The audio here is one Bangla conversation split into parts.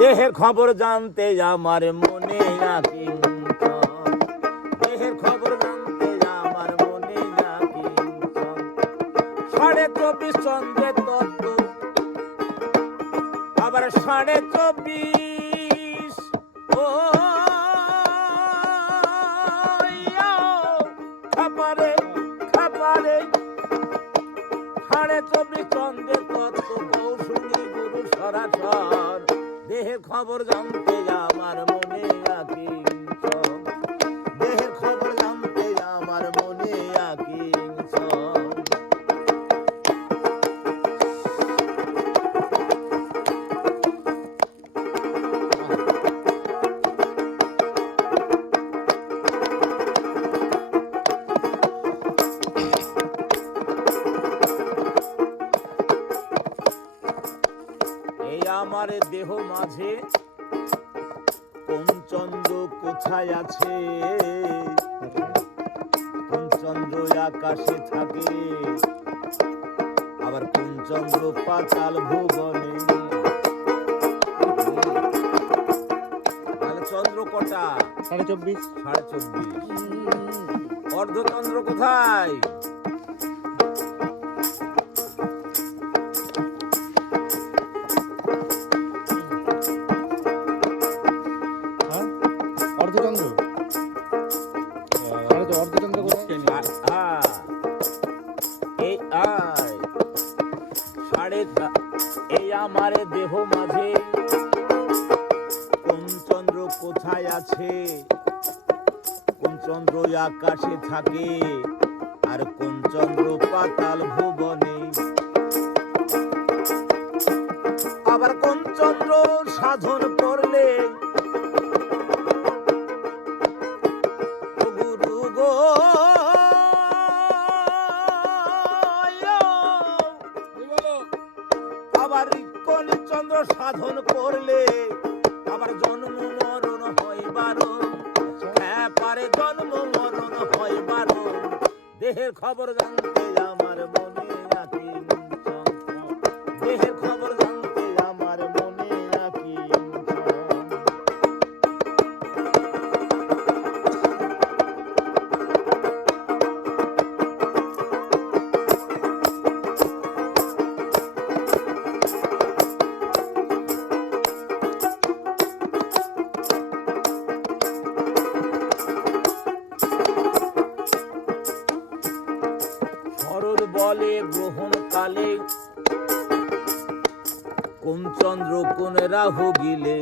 দেহের খবর জানতে আমার মনে রাখি, দেহের খবর জানতে আমার মনে রাখি। 24.5 চন্দ্রের তত্ত্ব, আবার 24.5 ও খাপারে খাপারে 24.5 চন্দ্রের তত্ত্ব কৌশলী গুরু সরাসর। দেহের খবর জানতে আমার মনে রাখি, দেহের খবর জানতে আমার মনে রাখি। এই আমার দেহ মাঝে কোন চন্দ্র কোথায় আছে, কোন চন্দ্র আকাশে থাকে, আবার কোন চন্দ্র পাতাল ভুবনে। তাহলে চন্দ্র কটা? 24.5। 24.5। অর্ধচন্দ্র কোথায়? অর্ধচন্দ্র অর্ধচন্দ্র এই আমার দেহ মাঝে কোন চন্দ্র কোথায় আছে, কোন চন্দ্র আকাশে থাকে, আর কোন চন্দ্র পাতাল ভুবনে, আবার কোন চন্দ্র সাধন করলে আবার কোন চন্দ্র সাধন করলে আবার জন্ম মরণ হয় বারণ। হ্যাঁ পারে জন্ম মরণ হয় বারণ। দেহের খবর জানতে আমার মনে রাখি, দেহের খবর জানতে আমার মনে রাখি। শরৎ বলে গ্রহণ কালে কোন চন্দ্র কোন রাহু গিলে,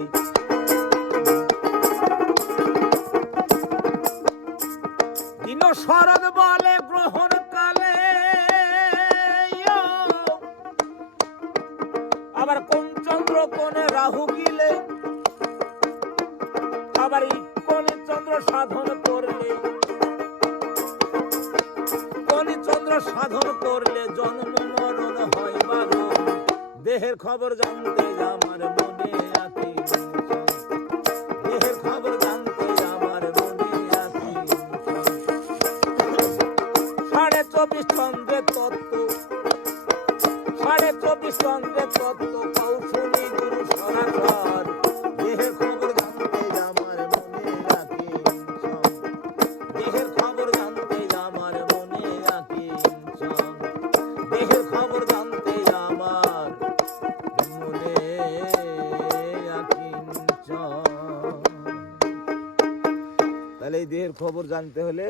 দিন শরৎ বলে গ্রহণ কালে, আবার কোন চন্দ্র কোন রাহু গিলে, আবার কোন চন্দ্র সাধন করলে, কোন চন্দ্র সাধন করলে জন্ম মরণ হয় বারণ। দেহের খবর জানতে আমার মনে রাখি, দেহের খবর জানতে আমার মনে রাখি। 24.5 চন্দ্রের তত্ত্ব, 24.5 চন্দ্রের তত্ত্ব কৌশলী গুরু সরাসর। দেহের খবর জানতে আমার মনে রাখি, দেহের খবর জানতে আমার মনে রাখি, দেহের খবর জানতে আমার মনে রাখি। তাহলে এই দেহের খবর জানতে হলে